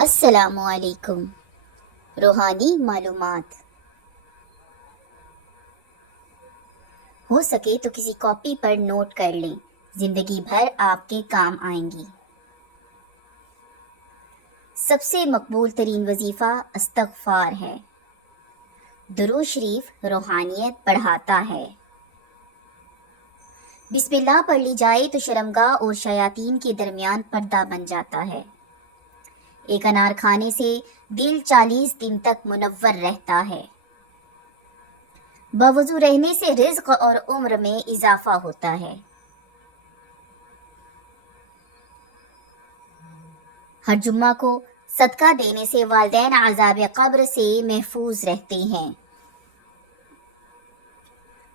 السلام علیکم۔ روحانی معلومات ہو سکے تو کسی کاپی پر نوٹ کر لیں، زندگی بھر آپ کے کام آئیں گی۔ سب سے مقبول ترین وظیفہ استغفار ہے۔ درود شریف روحانیت بڑھاتا ہے۔ بسم اللہ پڑھ لی جائے تو شرمگاہ اور شیاطین کے درمیان پردہ بن جاتا ہے۔ ایک انار کھانے سے دل 40 دن تک منور رہتا ہے۔ باوضو رہنے سے رزق اور عمر میں اضافہ ہوتا ہے۔ ہر جمعہ کو صدقہ دینے سے والدین عذاب قبر سے محفوظ رہتے ہیں۔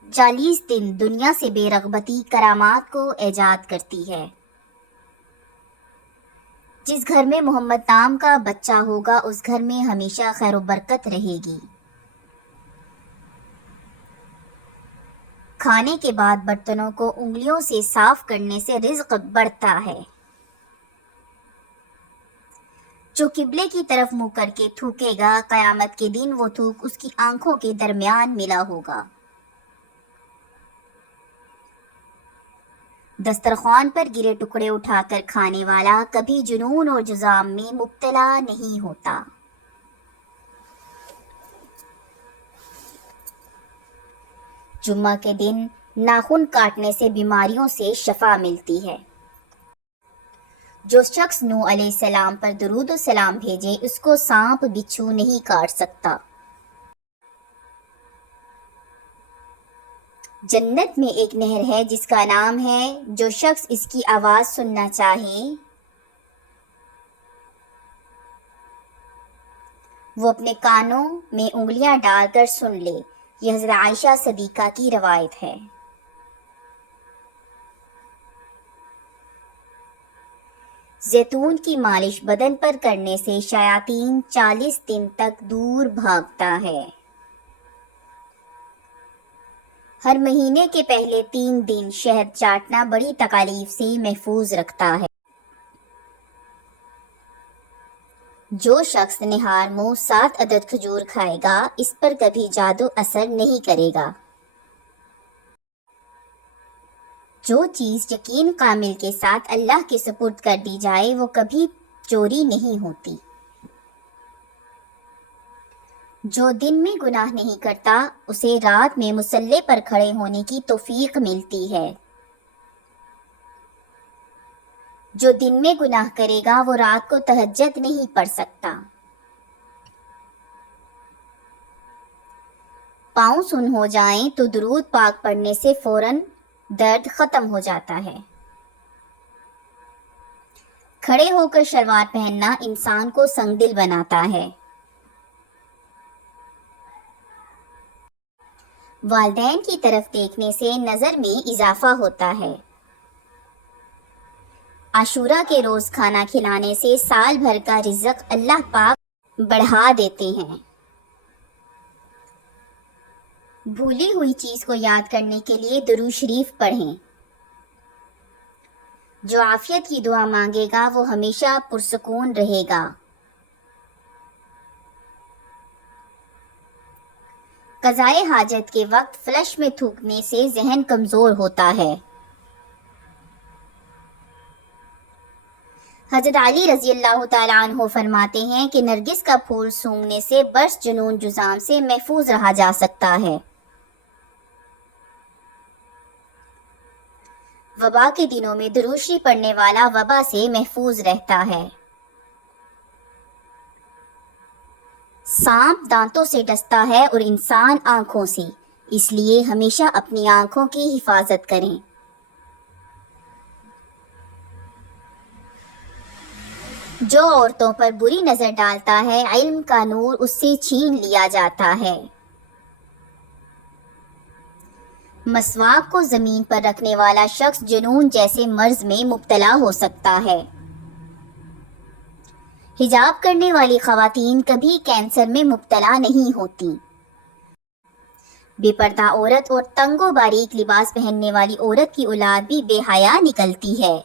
40 دن دنیا سے بے رغبتی کرامات کو ایجاد کرتی ہے۔ جس گھر میں محمد نام کا بچہ ہوگا اس گھر میں ہمیشہ خیر و برکت رہے گی۔ کھانے کے بعد برتنوں کو انگلیوں سے صاف کرنے سے رزق بڑھتا ہے۔ جو قبلے کی طرف منہ کر کے تھوکے گا قیامت کے دن وہ تھوک اس کی آنکھوں کے درمیان ملا ہوگا۔ دسترخوان پر گرے ٹکڑے اٹھا کر کھانے والا کبھی جنون اور جذام میں مبتلا نہیں ہوتا۔ جمعہ کے دن ناخن کاٹنے سے بیماریوں سے شفا ملتی ہے۔ جو شخص نوح علیہ السلام پر درود و سلام بھیجے اس کو سانپ بچھو نہیں کاٹ سکتا۔ جنت میں ایک نہر ہے جس کا نام ہے، جو شخص اس کی آواز سننا چاہے وہ اپنے کانوں میں انگلیاں ڈال کر سن لے۔ یہ حضرت عائشہ صدیقہ کی روایت ہے۔ زیتون کی مالش بدن پر کرنے سے شیاطین 40 دن تک دور بھاگتا ہے۔ ہر مہینے کے پہلے 3 دن شہد چاٹنا بڑی تکالیف سے محفوظ رکھتا ہے۔ جو شخص نہار منہ 7 عدد کھجور کھائے گا اس پر کبھی جادو اثر نہیں کرے گا۔ جو چیز یقین کامل کے ساتھ اللہ کے سپرد کر دی جائے وہ کبھی چوری نہیں ہوتی۔ جو دن میں گناہ نہیں کرتا اسے رات میں مصلی پر کھڑے ہونے کی توفیق ملتی ہے۔ جو دن میں گناہ کرے گا وہ رات کو تہجد نہیں پڑھ سکتا۔ پاؤں سن ہو جائیں تو درود پاک پڑھنے سے فوراً درد ختم ہو جاتا ہے۔ کھڑے ہو کر شلوار پہننا انسان کو سنگ دل بناتا ہے۔ والدین کی طرف دیکھنے سے نظر میں اضافہ ہوتا ہے۔ عاشورہ کے روز کھانا کھلانے سے سال بھر کا رزق اللہ پاک بڑھا دیتے ہیں۔ بھولی ہوئی چیز کو یاد کرنے کے لیے درود شریف پڑھیں۔ جو عافیت کی دعا مانگے گا وہ ہمیشہ پرسکون رہے گا۔ قضائے حاجت کے وقت فلش میں تھوکنے سے ذہن کمزور ہوتا ہے۔ حضرت علی رضی اللہ تعالیٰ عنہ فرماتے ہیں کہ نرگس کا پھول سونگھنے سے برس جنون جذام سے محفوظ رہا جا سکتا ہے۔ وبا کے دنوں میں درود شریف پڑھنے والا وبا سے محفوظ رہتا ہے۔ سانپ دانتوں سے ڈستا ہے اور انسان آنکھوں سے، اس لیے ہمیشہ اپنی آنکھوں کی حفاظت کریں۔ جو عورتوں پر بری نظر ڈالتا ہے علم کا نور اس سے چھین لیا جاتا ہے۔ مسواک کو زمین پر رکھنے والا شخص جنون جیسے مرض میں مبتلا ہو سکتا ہے۔ حجاب کرنے والی خواتین کبھی کینسر میں مبتلا نہیں ہوتی۔ بے پردہ عورت اور تنگ و باریک لباس پہننے والی عورت کی اولاد بھی بے حیا نکلتی ہے۔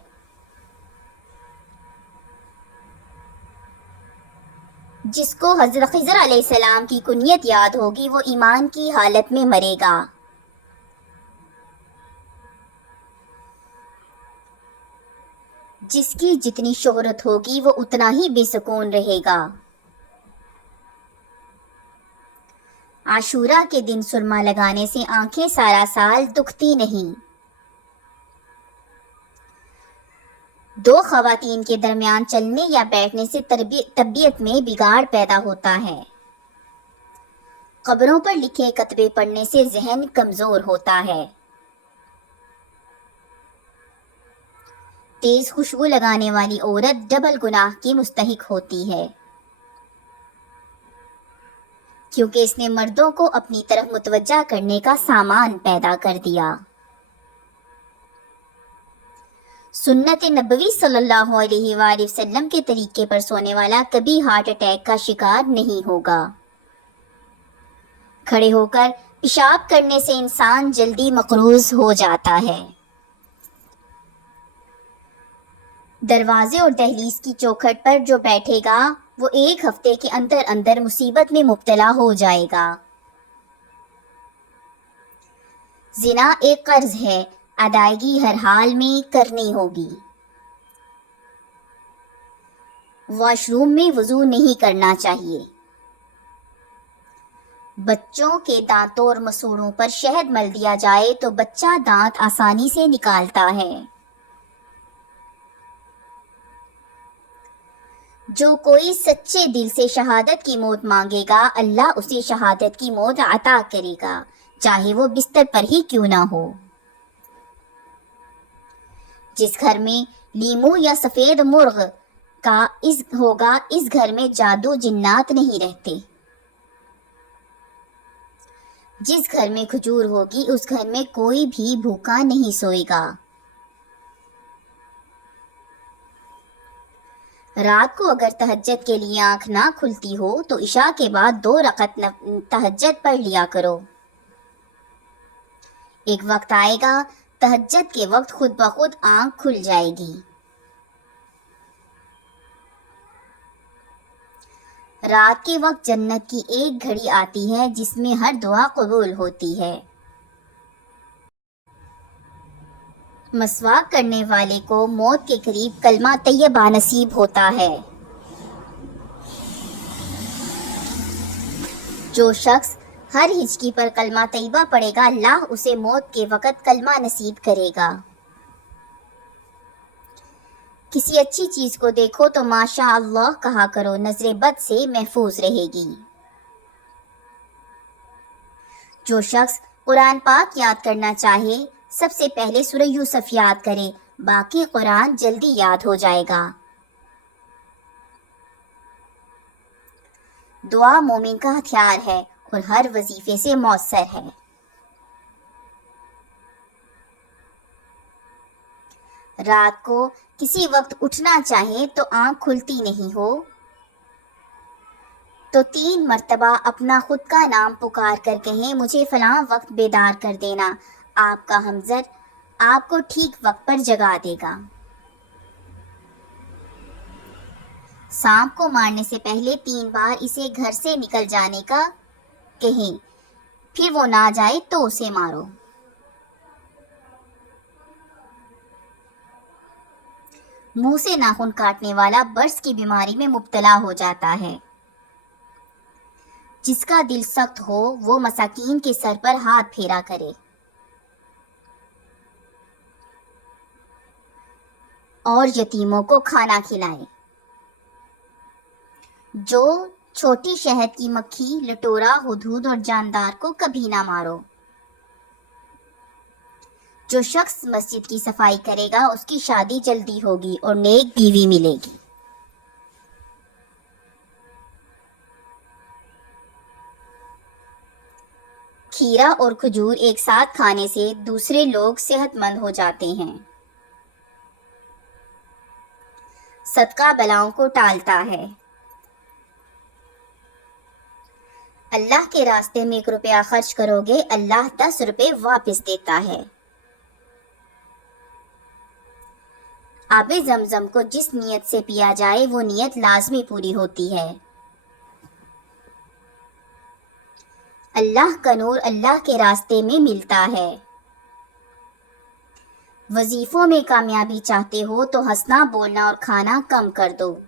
جس کو حضرت خضر علیہ السلام کی کنیت یاد ہوگی وہ ایمان کی حالت میں مرے گا۔ جس کی جتنی شہرت ہوگی وہ اتنا ہی بے سکون رہے گا۔ عاشورہ کے دن سرما لگانے سے آنکھیں سارا سال دکھتی نہیں۔ دو خواتین کے درمیان چلنے یا بیٹھنے سے طبیعت میں بگاڑ پیدا ہوتا ہے۔ قبروں پر لکھے کتبے پڑھنے سے ذہن کمزور ہوتا ہے۔ تیز خوشبو لگانے والی عورت ڈبل گناہ کی مستحق ہوتی ہے، کیونکہ اس نے مردوں کو اپنی طرف متوجہ کرنے کا سامان پیدا کر دیا۔ سنت نبوی صلی اللہ علیہ وآلہ وسلم کے طریقے پر سونے والا کبھی ہارٹ اٹیک کا شکار نہیں ہوگا۔ کھڑے ہو کر پیشاب کرنے سے انسان جلدی مقروض ہو جاتا ہے۔ دروازے اور دہلیز کی چوکھٹ پر جو بیٹھے گا وہ ایک ہفتے کے اندر اندر مصیبت میں مبتلا ہو جائے گا۔ زنا ایک قرض ہے، ادائیگی ہر حال میں کرنی ہوگی۔ واش روم میں وضو نہیں کرنا چاہیے۔ بچوں کے دانتوں اور مسوڑوں پر شہد مل دیا جائے تو بچہ دانت آسانی سے نکالتا ہے۔ جو کوئی سچے دل سے شہادت کی موت مانگے گا اللہ اسے شہادت کی موت عطا کرے گا، چاہے وہ بستر پر ہی کیوں نہ ہو۔ جس گھر میں لیمو یا سفید مرغ کا ہوگا اس گھر میں جادو جنات نہیں رہتے۔ جس گھر میں کھجور ہوگی اس گھر میں کوئی بھی بھوکا نہیں سوئے گا۔ رات کو اگر تہجد کے لیے آنکھ نہ کھلتی ہو تو عشاء کے بعد 2 رکعت تہجد پڑھ لیا کرو۔ ایک وقت آئے گا تہجد کے وقت خود بخود آنکھ کھل جائے گی۔ رات کے وقت جنت کی ایک گھڑی آتی ہے جس میں ہر دعا قبول ہوتی ہے۔ مسواک کرنے والے کو موت کے قریب کلمہ طیبہ نصیب ہوتا ہے۔ جو شخص ہر ہچکی پر کلمہ طیبہ پڑھے گا اللہ اسے موت کے وقت کلمہ نصیب کرے گا۔ کسی اچھی چیز کو دیکھو تو ماشاء اللہ کہا کرو، نظر بد سے محفوظ رہے گی۔ جو شخص قرآن پاک یاد کرنا چاہے سب سے پہلے سورہ یوسف یاد کرے، باقی قرآن جلدی یاد ہو جائے گا۔ دعا مومن کا ہتھیار ہے اور ہر وظیفے سے مؤثر ہے۔ رات کو کسی وقت اٹھنا چاہے تو آنکھ کھلتی نہیں ہو تو 3 مرتبہ اپنا خود کا نام پکار کر کہیں مجھے فلاں وقت بیدار کر دینا، آپ کا ہمزر آپ کو ٹھیک وقت پر جگا دے گا۔ سانپ کو مارنے سے پہلے 3 بار اسے گھر سے نکل جانے کا کہیں، پھر وہ نہ جائے تو اسے مارو۔ منہ سے ناخن کاٹنے والا برس کی بیماری میں مبتلا ہو جاتا ہے۔ جس کا دل سخت ہو وہ مساکین کے سر پر ہاتھ پھیرا کرے اور یتیموں کو کھانا کھلائے۔ جو چھوٹی شہد کی مکھی، لٹورا، ہدہد اور جاندار کو کبھی نہ مارو۔ جو شخص مسجد کی صفائی کرے گا اس کی شادی جلدی ہوگی اور نیک بیوی ملے گی۔ کھیرا اور کھجور ایک ساتھ کھانے سے دوسرے لوگ صحت مند ہو جاتے ہیں۔ صدقہ بلاؤں کو ٹالتا ہے۔ اللہ کے راستے میں 1 روپیہ خرچ کرو گے اللہ 10 روپے واپس دیتا ہے۔ آب زمزم کو جس نیت سے پیا جائے وہ نیت لازمی پوری ہوتی ہے۔ اللہ کا نور اللہ کے راستے میں ملتا ہے۔ وظیفوں میں کامیابی چاہتے ہو تو ہنسنا، بولنا اور کھانا کم کر دو۔